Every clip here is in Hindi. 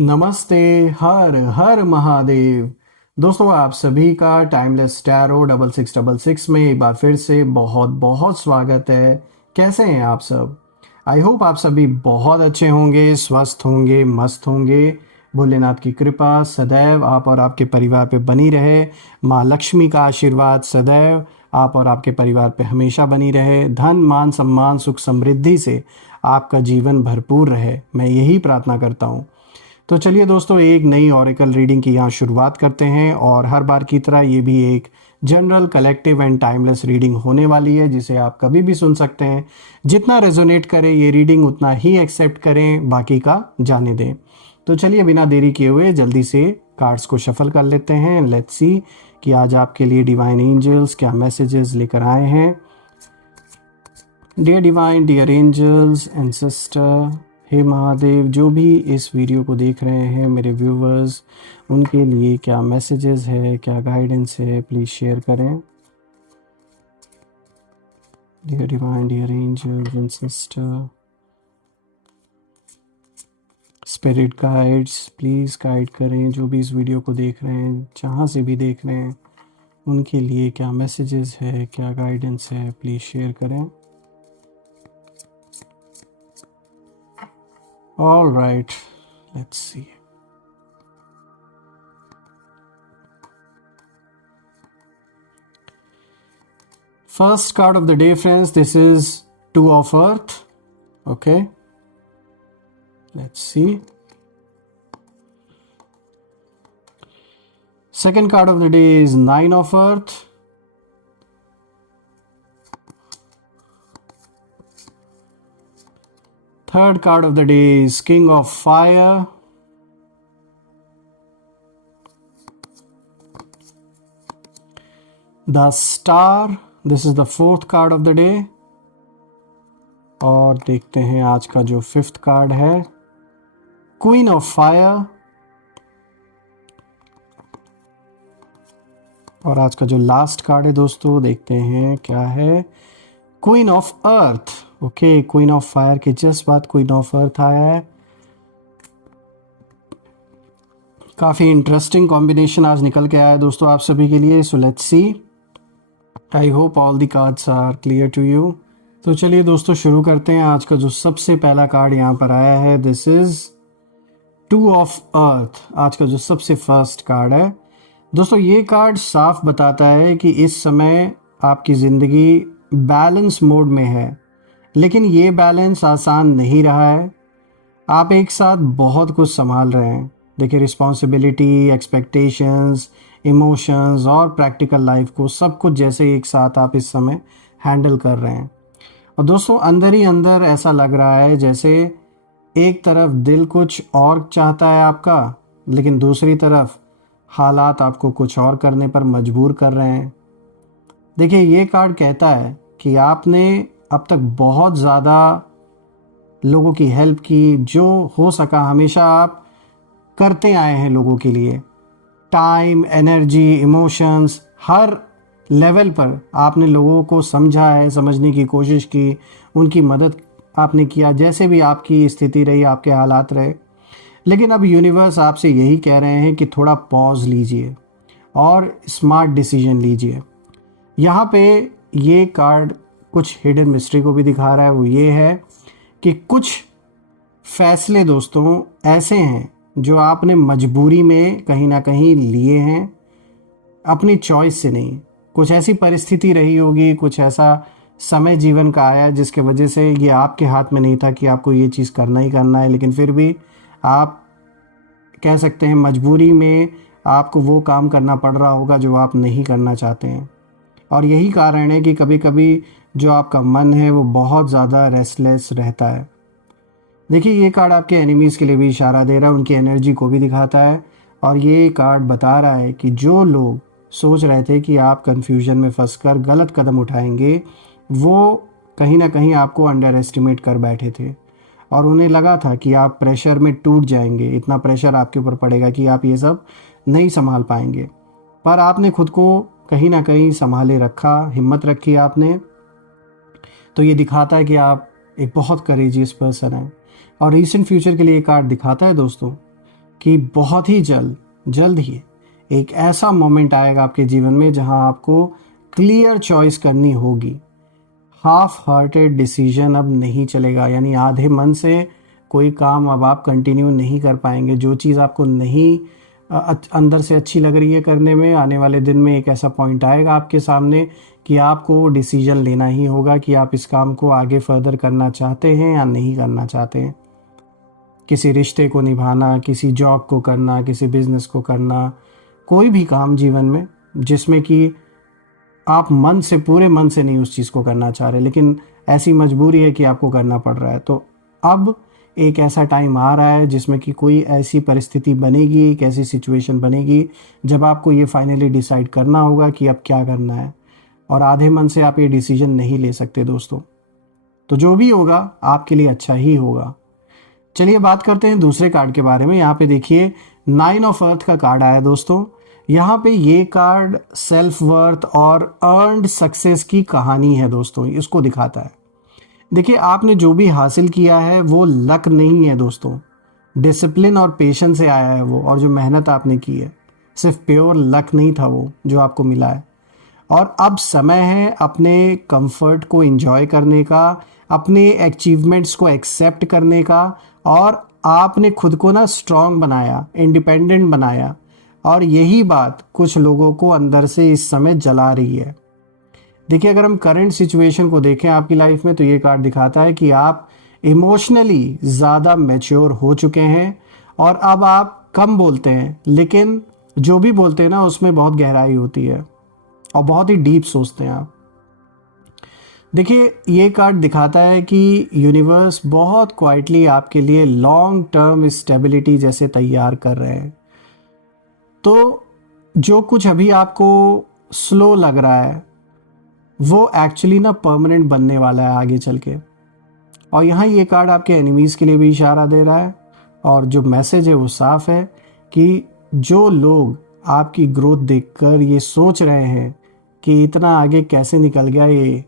नमस्ते। हर हर महादेव। दोस्तों, आप सभी का टाइमलेस टैरो 6666 में एक बार फिर से बहुत बहुत स्वागत है। कैसे हैं आप सब? आई होप आप सभी बहुत अच्छे होंगे, स्वस्थ होंगे, मस्त होंगे। भोलेनाथ की कृपा सदैव आप और आपके परिवार पे बनी रहे। माँ लक्ष्मी का आशीर्वाद सदैव आप और आपके परिवार पे हमेशा बनी रहे। धन मान सम्मान सुख समृद्धि से आपका जीवन भरपूर रहे, मैं यही प्रार्थना करता हूँ। तो चलिए दोस्तों, एक नई ऑरिकल रीडिंग की यहाँ शुरुआत करते हैं। और हर बार की तरह ये भी एक general collective and timeless reading होने वाली है, जिसे आप कभी भी सुन सकते हैं। जितना रेजोनेट करे ये रीडिंग उतना ही एक्सेप्ट करें, बाकी का जाने दें। तो चलिए बिना देरी किए हुए जल्दी से कार्ड्स को शफल कर लेते हैं। लेट्स सी कि आज आपके लिए डिवाइन एंजल्स क्या मैसेजेस लेकर आए हैं। Dear divine, dear angels and sister, हे महादेव, जो भी इस वीडियो को देख रहे हैं मेरे व्यूवर्स, उनके लिए क्या मैसेजेस है, क्या गाइडेंस है, प्लीज़ शेयर करें। Dear divine, dear angels and sister, spirit guides, please guide करें जो भी इस वीडियो को देख रहे हैं, जहाँ से भी देख रहे हैं, उनके लिए क्या मैसेजेस है, क्या गाइडेंस है, प्लीज़ शेयर करें। All right, let's see. First card of the day, friends. This is Two of Earth. Okay. Let's see. Second card of the day is Nine of Earth. Third card of the day is King of Fire. The Star. This is the fourth card of the day. और देखते हैं आज का जो फिफ्थ कार्ड है, क्वीन ऑफ फायर। और आज का जो लास्ट कार्ड है दोस्तों, देखते हैं क्या है, queen of earth. Okay, queen of fire के जस्ट बाद क्वीन ऑफ अर्थ आया है। काफ़ी इंटरेस्टिंग कॉम्बिनेशन आज निकल के आया है दोस्तों आप सभी के लिए। So let's see. I hope all the cards are clear to you. तो चलिए दोस्तों शुरू करते हैं। आज का जो सबसे पहला कार्ड यहाँ पर आया है, this is two of earth. आज का जो सबसे फर्स्ट कार्ड है दोस्तों, ये कार्ड साफ बताता है कि इस समय आपकी ज़िंदगी बैलेंस मोड में है, लेकिन ये बैलेंस आसान नहीं रहा है। आप एक साथ बहुत कुछ संभाल रहे हैं। देखिए, रिस्पॉन्सिबिलिटी, एक्सपेक्टेशंस, इमोशंस और प्रैक्टिकल लाइफ को सब कुछ जैसे एक साथ आप इस समय हैंडल कर रहे हैं। और दोस्तों अंदर ही अंदर ऐसा लग रहा है जैसे एक तरफ दिल कुछ और चाहता है आपका, लेकिन दूसरी तरफ हालात आपको कुछ और करने पर मजबूर कर रहे हैं। देखिए, ये कार्ड कहता है कि आपने अब तक बहुत ज़्यादा लोगों की हेल्प की, जो हो सका हमेशा आप करते आए हैं लोगों के लिए। टाइम, एनर्जी, इमोशंस, हर लेवल पर आपने लोगों को समझा है, समझने की कोशिश की, उनकी मदद आपने किया, जैसे भी आपकी स्थिति रही, आपके हालात रहे। लेकिन अब यूनिवर्स आपसे यही कह रहे हैं कि थोड़ा पॉज लीजिए और स्मार्ट डिसीजन लीजिए। यहाँ पे ये कार्ड कुछ हिडन मिस्ट्री को भी दिखा रहा है। वो ये है कि कुछ फैसले दोस्तों ऐसे हैं जो आपने मजबूरी में कहीं ना कहीं लिए हैं, अपनी चॉइस से नहीं। कुछ ऐसी परिस्थिति रही होगी, कुछ ऐसा समय जीवन का आया जिसके वजह से ये आपके हाथ में नहीं था कि आपको ये चीज़ करना ही करना है, लेकिन फिर भी आप कह सकते हैं मजबूरी में आपको वो काम करना पड़ रहा होगा जो आप नहीं करना चाहते हैं। और यही कारण है कि कभी कभी जो आपका मन है वो बहुत ज़्यादा रेस्टलेस रहता है। देखिए, ये कार्ड आपके एनिमीज़ के लिए भी इशारा दे रहा है, उनकी एनर्जी को भी दिखाता है। और ये कार्ड बता रहा है कि जो लोग सोच रहे थे कि आप कन्फ्यूजन में फंसकर गलत कदम उठाएंगे, वो कहीं ना कहीं आपको अंडर एस्टिमेट कर बैठे थे और उन्हें लगा था कि आप प्रेशर में टूट जाएंगे, इतना प्रेशर आपके ऊपर पड़ेगा कि आप ये सब नहीं संभाल पाएंगे। पर आपने खुद को कहीं ना कहीं संभाले रखा, हिम्मत रखी आपने। तो ये दिखाता है कि आप एक बहुत करेजियस पर्सन हैं। और रीसेंट फ्यूचर के लिए कार्ड दिखाता है दोस्तों कि बहुत ही जल्द ही एक ऐसा मोमेंट आएगा आपके जीवन में जहां आपको क्लियर चॉइस करनी होगी। हाफ हार्टेड डिसीजन अब नहीं चलेगा, यानी आधे मन से कोई काम अब आप कंटिन्यू नहीं कर पाएंगे। जो चीज़ आपको नहीं अंदर से अच्छी लग रही है करने में, आने वाले दिन में एक ऐसा पॉइंट आएगा आपके सामने कि आपको वो डिसीजन लेना ही होगा कि आप इस काम को आगे फर्दर करना चाहते हैं या नहीं करना चाहते हैं। किसी रिश्ते को निभाना, किसी जॉब को करना, किसी बिजनेस को करना, कोई भी काम जीवन में जिसमें कि आप पूरे मन से नहीं उस चीज़ को करना चाह रहे, लेकिन ऐसी मजबूरी है कि आपको करना पड़ रहा है। तो अब एक ऐसा टाइम आ रहा है जिसमें कि कोई ऐसी परिस्थिति बनेगी, एक ऐसी सिचुएशन बनेगी जब आपको ये फाइनली डिसाइड करना होगा कि अब क्या करना है, और आधे मन से आप ये डिसीजन नहीं ले सकते दोस्तों। तो जो भी होगा आपके लिए अच्छा ही होगा। चलिए बात करते हैं दूसरे कार्ड के बारे में। यहाँ पे देखिए 9 ऑफ अर्थ का कार्ड आया दोस्तों। यहाँ पे ये कार्ड सेल्फ वर्थ और अर्नड सक्सेस की कहानी है दोस्तों, इसको दिखाता है। देखिए आपने जो भी हासिल किया है वो लक नहीं है दोस्तों, डिसिप्लिन और पेशेंस से आया है वो, और जो मेहनत आपने की है सिर्फ प्योर लक नहीं था वो जो आपको मिला है। और अब समय है अपने कंफर्ट को एंजॉय करने का, अपने अचीवमेंट्स को एक्सेप्ट करने का, और आपने खुद को ना स्ट्रांग बनाया, इंडिपेंडेंट बनाया, और यही बात कुछ लोगों को अंदर से इस समय जला रही है। देखिए अगर हम करंट सिचुएशन को देखें आपकी लाइफ में, तो ये कार्ड दिखाता है कि आप इमोशनली ज़्यादा मैच्योर हो चुके हैं, और अब आप कम बोलते हैं, लेकिन जो भी बोलते हैं ना उसमें बहुत गहराई होती है और बहुत ही डीप सोचते हैं आप। देखिए ये कार्ड दिखाता है कि यूनिवर्स बहुत क्वाइटली आपके लिए लॉन्ग टर्म स्टेबिलिटी जैसे तैयार कर रहे हैं। तो जो कुछ अभी आपको स्लो लग रहा है वो एक्चुअली ना परमानेंट बनने वाला है आगे चल के। और यहाँ ये कार्ड आपके एनिमीज़ के लिए भी इशारा दे रहा है, और जो मैसेज है वो साफ है कि जो लोग आपकी ग्रोथ देखकर ये सोच रहे हैं कि इतना आगे कैसे निकल गया ये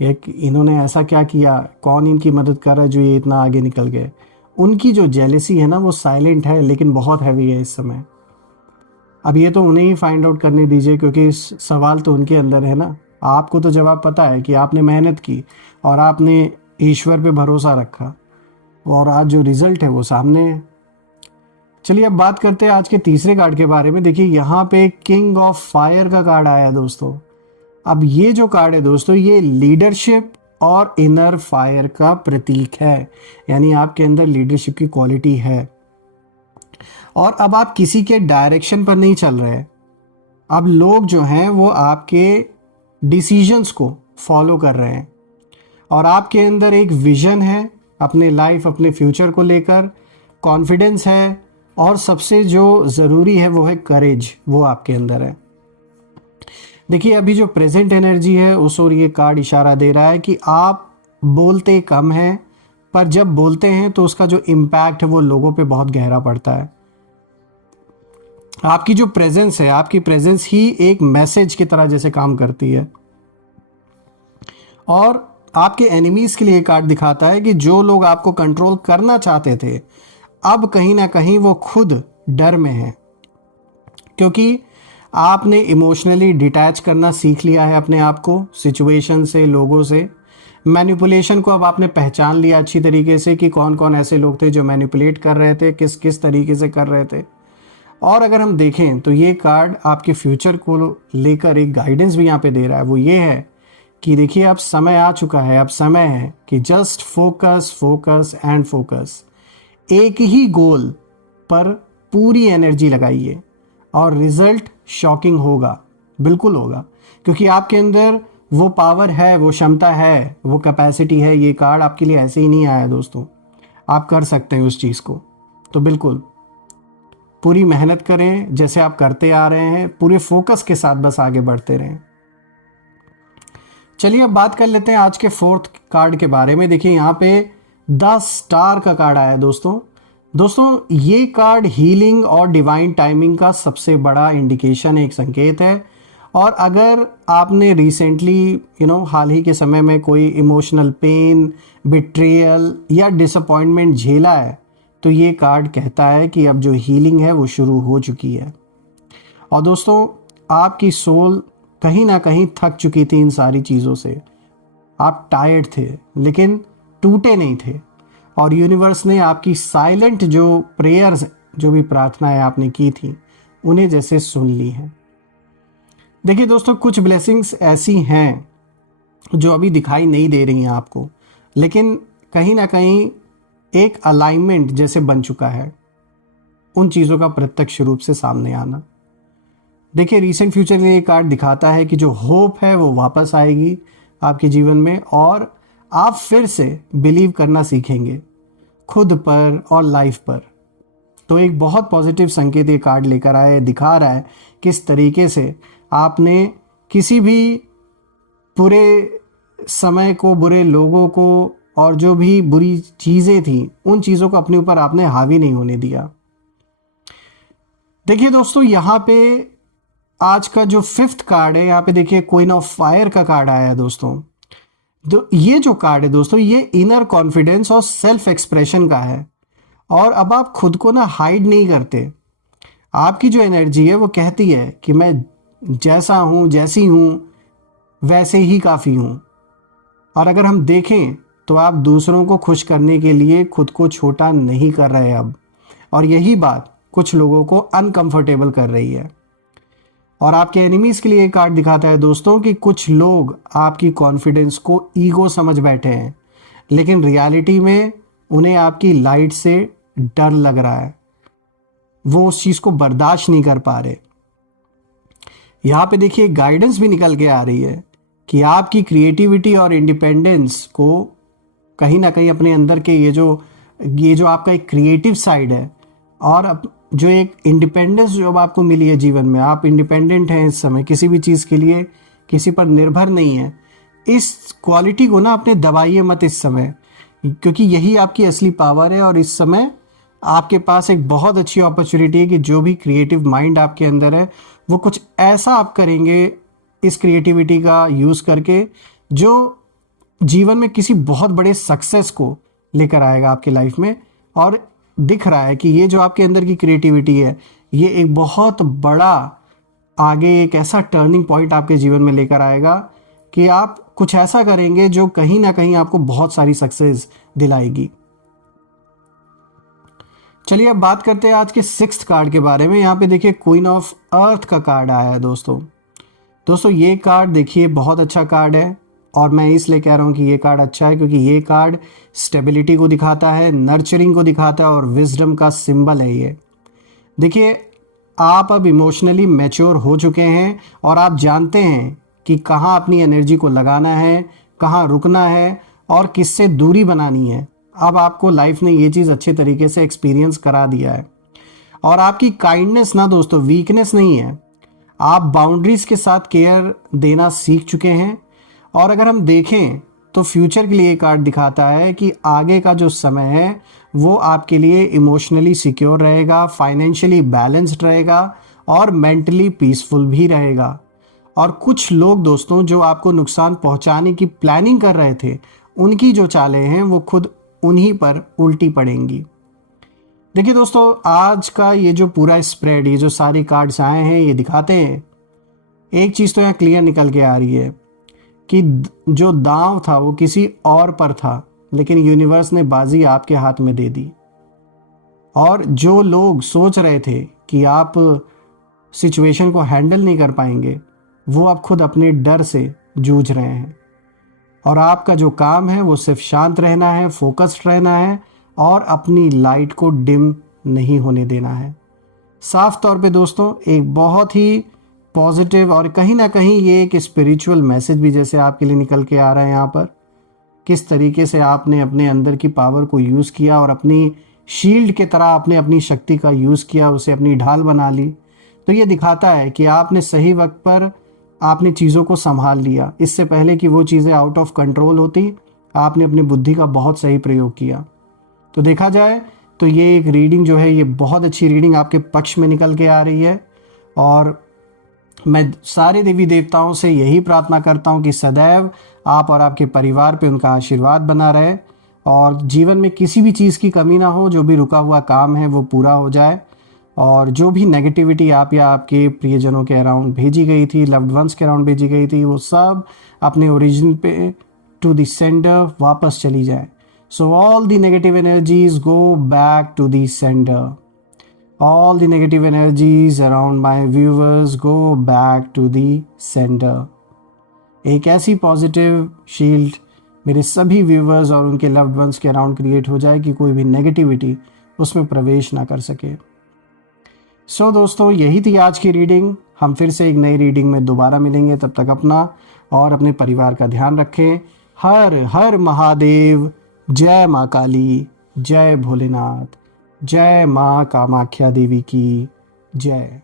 इन्होंने ऐसा क्या किया, कौन इनकी मदद कर रहा है जो ये इतना आगे निकल गए, उनकी जो जेलेसी है ना वो साइलेंट है लेकिन बहुत हैवी है इस समय। अब ये तो उन्हें ही फाइंड आउट करने दीजिए, क्योंकि इस सवाल तो उनके अंदर है ना। आपको तो जवाब पता है कि आपने मेहनत की और आपने ईश्वर पे भरोसा रखा, और आज जो रिजल्ट है वो सामने है। चलिए अब बात करते हैं आज के तीसरे कार्ड के बारे में। देखिए यहाँ पे किंग ऑफ फायर का कार्ड आया है दोस्तों। अब ये जो कार्ड है दोस्तों ये लीडरशिप और इनर फायर का प्रतीक है, यानी आपके अंदर लीडरशिप की क्वालिटी है, और अब आप किसी के डायरेक्शन पर नहीं चल रहे। अब लोग जो हैं वो आपके डिसीजंस को फॉलो कर रहे हैं, और आपके अंदर एक विजन है अपने लाइफ, अपने फ्यूचर को लेकर, कॉन्फिडेंस है, और सबसे जो ज़रूरी है वो है करेज, वो आपके अंदर है। देखिए अभी जो प्रेजेंट एनर्जी है उस ओर ये कार्ड इशारा दे रहा है कि आप बोलते कम हैं, पर जब बोलते हैं तो उसका जो इम्पैक्ट है वो लोगों पे बहुत गहरा पड़ता है। आपकी जो प्रेजेंस है, आपकी प्रेजेंस ही एक मैसेज की तरह जैसे काम करती है। और आपके एनिमीज के लिए कार्ड दिखाता है कि जो लोग आपको कंट्रोल करना चाहते थे अब कहीं ना कहीं वो खुद डर में है, क्योंकि आपने इमोशनली डिटैच करना सीख लिया है अपने आप को सिचुएशन से, लोगों से। मैनिपुलेशन को अब आपने पहचान लिया अच्छी तरीके से कि कौन कौन ऐसे लोग थे जो मैनिपुलेट कर रहे थे, किस किस तरीके से कर रहे थे। और अगर हम देखें तो ये कार्ड आपके फ्यूचर को लेकर एक गाइडेंस भी यहाँ पे दे रहा है। वो ये है कि देखिए अब समय आ चुका है, अब समय है कि just focus focus and focus. एक ही गोल पर पूरी एनर्जी लगाइए और रिजल्ट शॉकिंग होगा, बिल्कुल होगा, क्योंकि आपके अंदर वो पावर है, वो क्षमता है, वो कैपेसिटी है। ये कार्ड आपके लिए ऐसे ही नहीं आया दोस्तों, आप कर सकते हैं उस चीज़ को। तो बिल्कुल पूरी मेहनत करें जैसे आप करते आ रहे हैं, पूरे फोकस के साथ बस आगे बढ़ते रहें। चलिए अब बात कर लेते हैं आज के फोर्थ कार्ड के बारे में। देखिए यहाँ पे 10 स्टार का कार्ड आया है दोस्तों ये कार्ड हीलिंग और डिवाइन टाइमिंग का सबसे बड़ा इंडिकेशन है, एक संकेत है। और अगर आपने रिसेंटली हाल ही के समय में कोई इमोशनल पेन, बिट्रियल या डिसअपॉइंटमेंट झेला है, तो ये कार्ड कहता है कि अब जो हीलिंग है वो शुरू हो चुकी है। और दोस्तों, आपकी सोल कहीं ना कहीं थक चुकी थी इन सारी चीज़ों से। आप टायर्ड थे लेकिन टूटे नहीं थे। और यूनिवर्स ने आपकी साइलेंट जो प्रेयर्स, जो भी प्रार्थनाएं आपने की थी, उन्हें जैसे सुन ली हैं। देखिए दोस्तों, कुछ ब्लेसिंग्स ऐसी हैं जो अभी दिखाई नहीं दे रही हैं आपको, लेकिन कहीं ना कहीं एक अलाइनमेंट जैसे बन चुका है उन चीज़ों का प्रत्यक्ष रूप से सामने आना। देखिए, रीसेंट फ्यूचर में ये कार्ड दिखाता है कि जो होप है वो वापस आएगी आपके जीवन में, और आप फिर से बिलीव करना सीखेंगे खुद पर और लाइफ पर। तो एक बहुत पॉजिटिव संकेत ये कार्ड लेकर आए, दिखा रहा है किस तरीके से आपने किसी भी बुरे समय को, बुरे लोगों को, और जो भी बुरी चीज़ें थी उन चीज़ों को अपने ऊपर आपने हावी नहीं होने दिया। देखिए दोस्तों, यहाँ पे आज का जो 5th कार्ड है, यहाँ पे देखिए क्वीन ऑफ फायर का कार्ड आया है दोस्तों। तो ये जो कार्ड है दोस्तों, ये इनर कॉन्फिडेंस और सेल्फ एक्सप्रेशन का है। और अब आप खुद को ना हाइड नहीं करते। आपकी जो एनर्जी है वो कहती है कि मैं जैसा हूँ, जैसी हूँ, वैसे ही काफ़ी हूँ। और अगर हम देखें तो आप दूसरों को खुश करने के लिए खुद को छोटा नहीं कर रहे अब। और यही बात कुछ लोगों को अनकंफर्टेबल कर रही है। और आपके एनिमीज़ के लिए एक कार्ड दिखाता है दोस्तों कि कुछ लोग आपकी कॉन्फिडेंस को ईगो समझ बैठे हैं, लेकिन रियलिटी में उन्हें आपकी लाइट से डर लग रहा है। वो उस चीज़ को बर्दाश्त नहीं कर पा रहे। यहाँ पे देखिए गाइडेंस भी निकल के आ रही है कि आपकी क्रिएटिविटी और इंडिपेंडेंस को कहीं ना कहीं अपने अंदर के ये जो आपका एक क्रिएटिव साइड है, और अब जो एक इंडिपेंडेंस जो अब आपको मिली है जीवन में, आप इंडिपेंडेंट हैं इस समय, किसी भी चीज़ के लिए किसी पर निर्भर नहीं है। इस क्वालिटी को ना अपने दबाइए मत इस समय, क्योंकि यही आपकी असली पावर है। और इस समय आपके पास एक बहुत अच्छी अपॉर्चुनिटी है कि जो भी क्रिएटिव माइंड आपके अंदर है वो कुछ ऐसा आप करेंगे इस क्रिएटिविटी का यूज़ करके, जो जीवन में किसी बहुत बड़े सक्सेस को लेकर आएगा आपकी लाइफ में। और दिख रहा है कि ये जो आपके अंदर की क्रिएटिविटी है, ये एक बहुत बड़ा आगे एक ऐसा टर्निंग पॉइंट आपके जीवन में लेकर आएगा कि आप कुछ ऐसा करेंगे जो कहीं ना कहीं आपको बहुत सारी सक्सेस दिलाएगी। चलिए अब बात करते हैं आज के 6th कार्ड के बारे में। यहाँ पे देखिए क्वीन ऑफ अर्थ का कार्ड आया है दोस्तों ये कार्ड देखिए बहुत अच्छा कार्ड है। और मैं इसलिए कह रहा हूँ कि ये कार्ड अच्छा है क्योंकि ये कार्ड स्टेबिलिटी को दिखाता है, नर्चरिंग को दिखाता है और विजडम का सिंबल है ये। देखिए, आप अब इमोशनली मैच्योर हो चुके हैं और आप जानते हैं कि कहाँ अपनी एनर्जी को लगाना है, कहाँ रुकना है और किससे दूरी बनानी है। अब आपको लाइफ ने ये चीज़ अच्छे तरीके से एक्सपीरियंस करा दिया है। और आपकी काइंडनेस ना दोस्तों वीकनेस नहीं है, आप बाउंड्रीज के साथ केयर देना सीख चुके हैं। और अगर हम देखें तो फ्यूचर के लिए कार्ड दिखाता है कि आगे का जो समय है वो आपके लिए इमोशनली सिक्योर रहेगा, फाइनेंशियली बैलेंस्ड रहेगा और मेंटली पीसफुल भी रहेगा। और कुछ लोग दोस्तों जो आपको नुकसान पहुंचाने की प्लानिंग कर रहे थे, उनकी जो चालें हैं वो खुद उन्हीं पर उल्टी पड़ेंगी। देखिए दोस्तों, आज का ये जो पूरा स्प्रेड, ये जो सारी कार्ड्स आए हैं, ये दिखाते हैं एक चीज़ तो यहाँ क्लियर निकल के आ रही है कि जो दांव था वो किसी और पर था, लेकिन यूनिवर्स ने बाजी आपके हाथ में दे दी। और जो लोग सोच रहे थे कि आप सिचुएशन को हैंडल नहीं कर पाएंगे, वो अब खुद अपने डर से जूझ रहे हैं। और आपका जो काम है वो सिर्फ शांत रहना है, फोकस्ड रहना है और अपनी लाइट को डिम नहीं होने देना है। साफ तौर पे दोस्तों एक बहुत ही पॉजिटिव और कहीं ना कहीं ये एक स्पिरिचुअल मैसेज भी जैसे आपके लिए निकल के आ रहा है यहाँ पर। किस तरीके से आपने अपने अंदर की पावर को यूज़ किया और अपनी शील्ड की तरह आपने अपनी शक्ति का यूज़ किया, उसे अपनी ढाल बना ली। तो ये दिखाता है कि आपने सही वक्त पर आपने चीज़ों को संभाल लिया। इससे पहले कि वो चीज़ें आउट ऑफ कंट्रोल होती, आपने अपनी बुद्धि का बहुत सही प्रयोग किया। तो देखा जाए तो ये एक रीडिंग जो है, ये बहुत अच्छी रीडिंग आपके पक्ष में निकल के आ रही है। और मैं सारे देवी देवताओं से यही प्रार्थना करता हूँ कि सदैव आप और आपके परिवार पे उनका आशीर्वाद बना रहे और जीवन में किसी भी चीज़ की कमी ना हो, जो भी रुका हुआ काम है वो पूरा हो जाए, और जो भी नेगेटिविटी आप या आपके प्रियजनों के अराउंड भेजी गई थी, लव्ड वंस के अराउंड भेजी गई थी, वो सब अपने ओरिजिन पे टू द सेंडर वापस चली जाए. So all the negative energies go back to the sender. All the negative energies around my viewers go back to the sender. एक ऐसी पॉजिटिव शील्ड मेरे सभी व्यूवर्स और उनके लव्ड वंस के अराउंड क्रिएट हो जाए कि कोई भी नेगेटिविटी उसमें प्रवेश ना कर सके. सो दोस्तों, यही थी आज की रीडिंग. हम फिर से एक नई रीडिंग में दोबारा मिलेंगे. तब तक अपना और अपने परिवार का ध्यान रखें. हर हर महादेव. जय माँ काली. जय भोलेनाथ. जय माँ कामाख्या देवी की जय.